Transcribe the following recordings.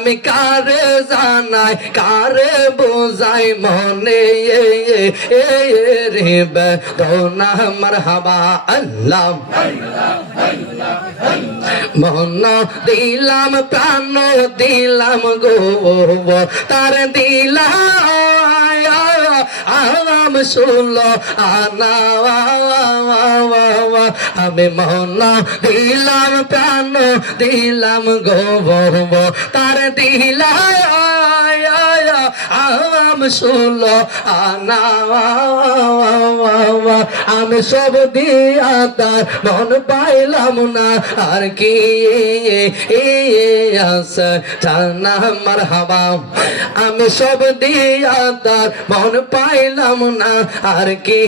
আমি কারে জানাই কারে বোঝাই মনে রে বেদনা মারহাবা আল্লাহ মন দিলাম প্রাণ দিলাম গো তার দিলাম ষোলো আনা আমি মন দিলাম প্রাণ দিলাম গো তার দিলাম ষোলো আনা আমি সব দিয়া তার মন পাইলাম না আর কি আছে জানা মারহাবা আমি সব দিয়া তার মন পাইলাম না আর কি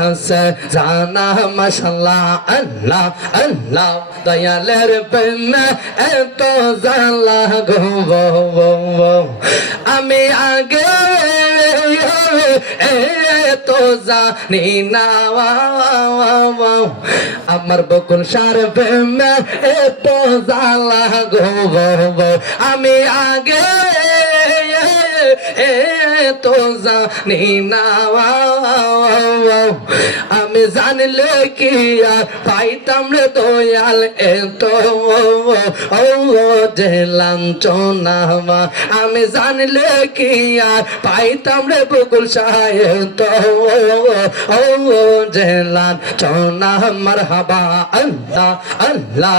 আছে জানা মাশাআল্লাহ আল্লাহ আল্লাহ দয়ালের প্রেমে এত জালা গো আমি আগে তো জানি না আমার বকুল সার প্রেমে এত জালা গো আমি আগে তো জানি না আমি জানলে কি আর পাইতাম রে দয়াল এত যে লাঞ্ছনা আমি জানলে কি আর পাইতাম রে বকুল সাহেব যে লাঞ্ছনা মারহাবা আল্লাহ আল্লাহ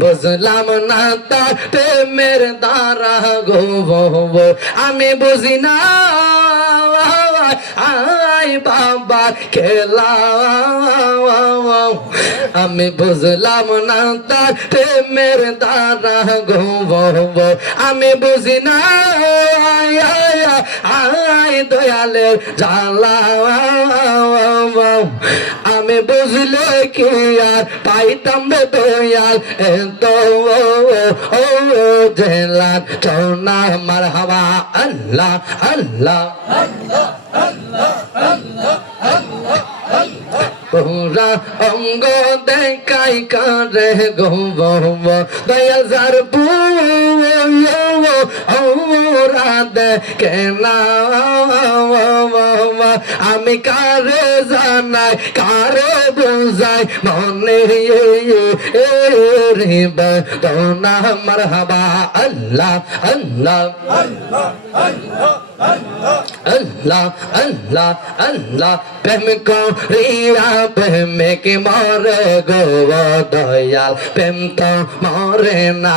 বুঝলাম না তার প্রেমের দ্বারা গো আমি বুঝি না আয় বাবা খেলা আমি বুঝলাম না তার প্রেমের দ্বারা গো আমি বুঝি না আয় দয়ালের জ্বালা আমি বুঝলে কি আর পাইতাম রে দয়াল এত জেলার চৌনা মারহাবা আল্লাহ আল্লাহ পুরা অঙ্গ দেখাই কারে গো দয়াল যার ওরা দেখে না আমি কারে জানাই কারে বোঝাই মনে রে বেদনা মারহাবা আল্লাহ আল্লাহ আল্লাহ আল্লাহ আল্লাহ প্রেম করিয়া প্রেমে কি মরে গো দয়াল প্রেম তো মরে না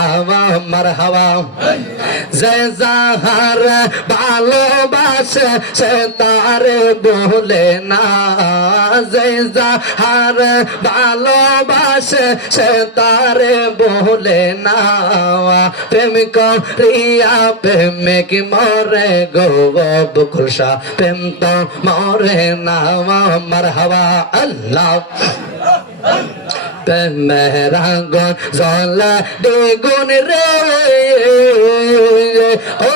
মারহাবা যে যাহার ভালোবাসে সে তার বলে না যে যাহার ভালোবাসে সে তার বলে না প্রেম করিয়া প্রেমে কি মরে গো বকুল শাহ প্রেম তো মরে না মারহাবা আল্লাহ মেরা গন জলা বেগুন রে ও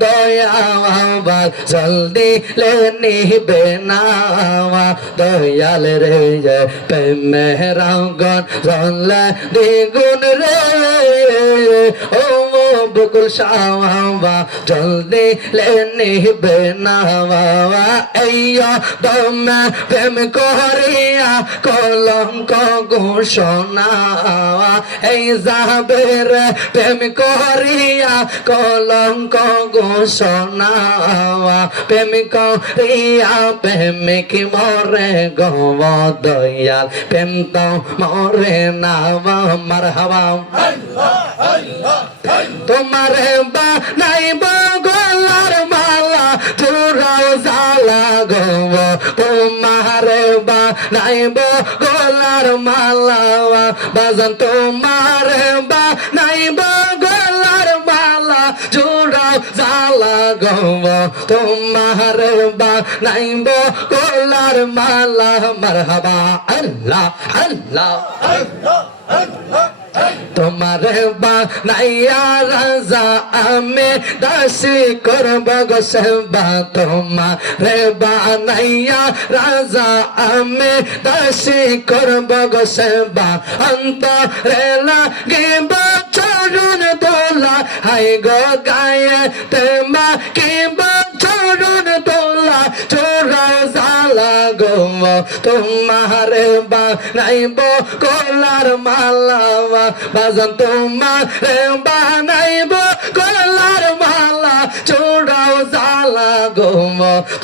দয়াল জলদি লে নিবে না দয়াল রে মেরা গন জলা বেগুন রে ও বকুল শাহ জলদি লে নিবে না আইয়া দমে প্রেম করিয়া কলঙ্ক ঘোষণা এই যাবের প্রেম করিয়া কলঙ্ক ঘোষণা প্রেম করিয়া প্রেমিক মরে গো দয়াল প্রেম তো মরে না মারহাবা তোমার বা নাই গলার মালা চূড়াও জালা গো তোমার বা নাই গলার মালা বাজান তোমার বা নাই গলার মালা চূড়াও জালা গো তোমার বা নাই গলার মালা মারহাবা আল্লাহ আল্লাহ তোমার বানাইয়া রাজা আমি দাসী করব গো সেবা তোমার বানাইয়া রাজা আমি দাসী করব গো সেবা অন্তরে লাগিব চরণ দোলা হাই গো গায়ে তেমা কিবা চরণ দোলা চোরাও জালা গো তোমার বানাইব গলার মালা বাজান তোমার বানাইব গলার মালা চোরাও জালা গো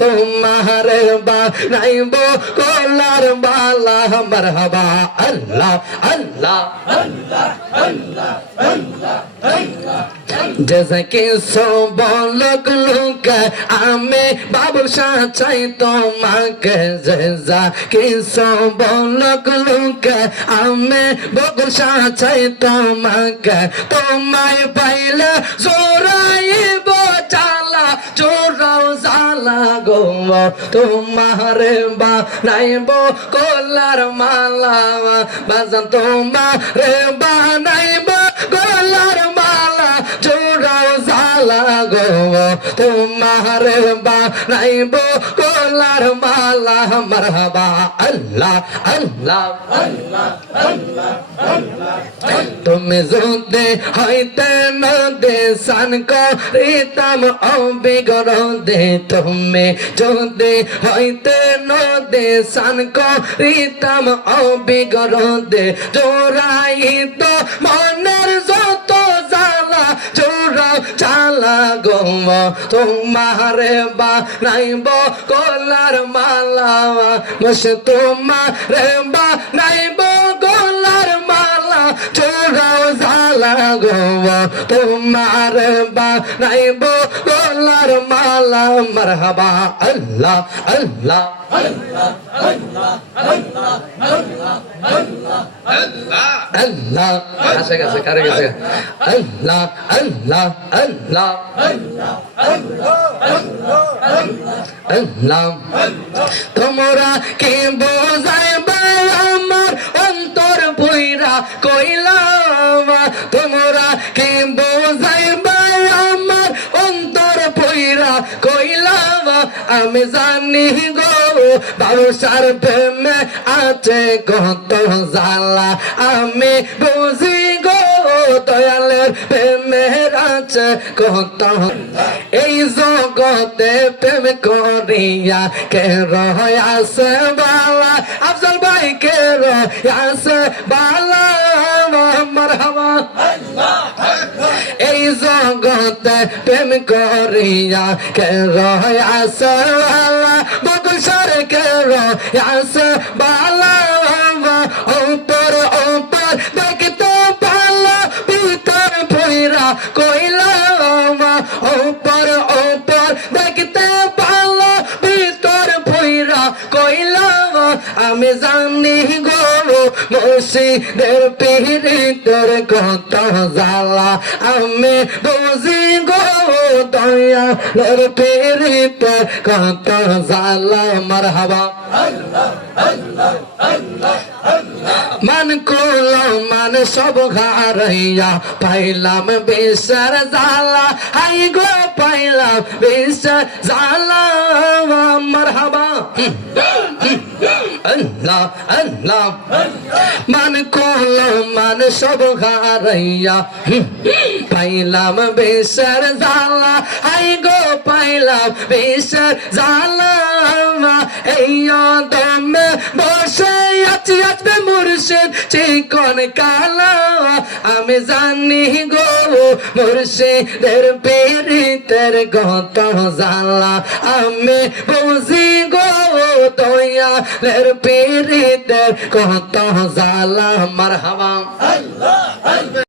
তোমার বানাইব গলার মালা মারহাবা আল্লাহ আল্লাহ আল্লাহ আল্লাহ আল্লাহ जैसे कि सो बोलक लुक आमे बाबुल शाह चाहे तो माके जैसा कि सो बोलक लुक आमे बाबुल शाह चाहे तो माके तो माय पाइले जोराई बो चाला जोराओ जाला गो तुम्हारे बा नहीं बो कोलार माला बाजन तुम्हारे बा नहीं बो कोलार माला चोराओ जाला गो तुम्हारे बानाइब कोलार माला मरहबा अल्लाह अल्लाह अल्लाह अल्लाह तुम जोदे हईते न दे सन को रीतम अबिगर दे तुम्हें जोदे हईते न दे सन को रीतम अबिगर दे जोराई तो मनेर जोतो जाला चोरा चाला गो तुम्हारे बानाइब कोलार माला बस तुम्हारे बानाइब कोलार माला चोरा जाला गो तुम्हारे बानाइब कोलार माला मरहबा अल्लाह अल्लाह अल्लाह अल्लाह अल्लाह अल्लाह अल्लाह अल्लाह ऐसे कैसे करेंगे अल्लाह अल्लाह अल्लाह अल्लाह তোমরা কি বোঝাইবা আমার অন্তর পুইরা কইলাম তোমরা কি বোঝাইবা আমার অন্তর পুইরা কইলাম আমি জানি গো বাবুসার প্রেমে আছে কত জ্বালা আমি বুঝি গো দয়ালের প্রেমের আছে কত এই জগতে প্রেম করিয়া কে রয়াছে বালা আফজল ভাই কে রয়াছে বালা মারহাবা এই জগতে প্রেম করিয়া কে রয়াছে বালা বকুল সারে কে রয়াছে বালা উপর উপর দেখতে পালা ভিতর ভৈরা কইলা উপর উপর দেখতে পালা ভিতর ভৈরা কইলা আমি জানি গো মুর্শিদের পীড়িতের কত জ্বালা আমি বুঝি গো দয়ালের পীড়িতের কত জ্বালা মারহাবা আল্লাহ আল্লাহ আল্লাহ মান কোলো মান সব ঘাড়াইয়া পাইলাম বেসার জালা হাই গো পাইলাম বেসার জালা মারহাবা আল্লাহ আল্লাহ মান কোলো মান সব ঘাড়াইয়া পাইলাম বেসার জালা হাই গো পাইলাম বেসার জালা এই দমে বসে আছি আসবে মুর্শিদ চিকন কালা আমি জানি গো মুর্শিদের পীড়িতের কত জ্বালা আমি বুঝি গো দয়ালের পীড়িতের কত জ্বালা মারহাবা।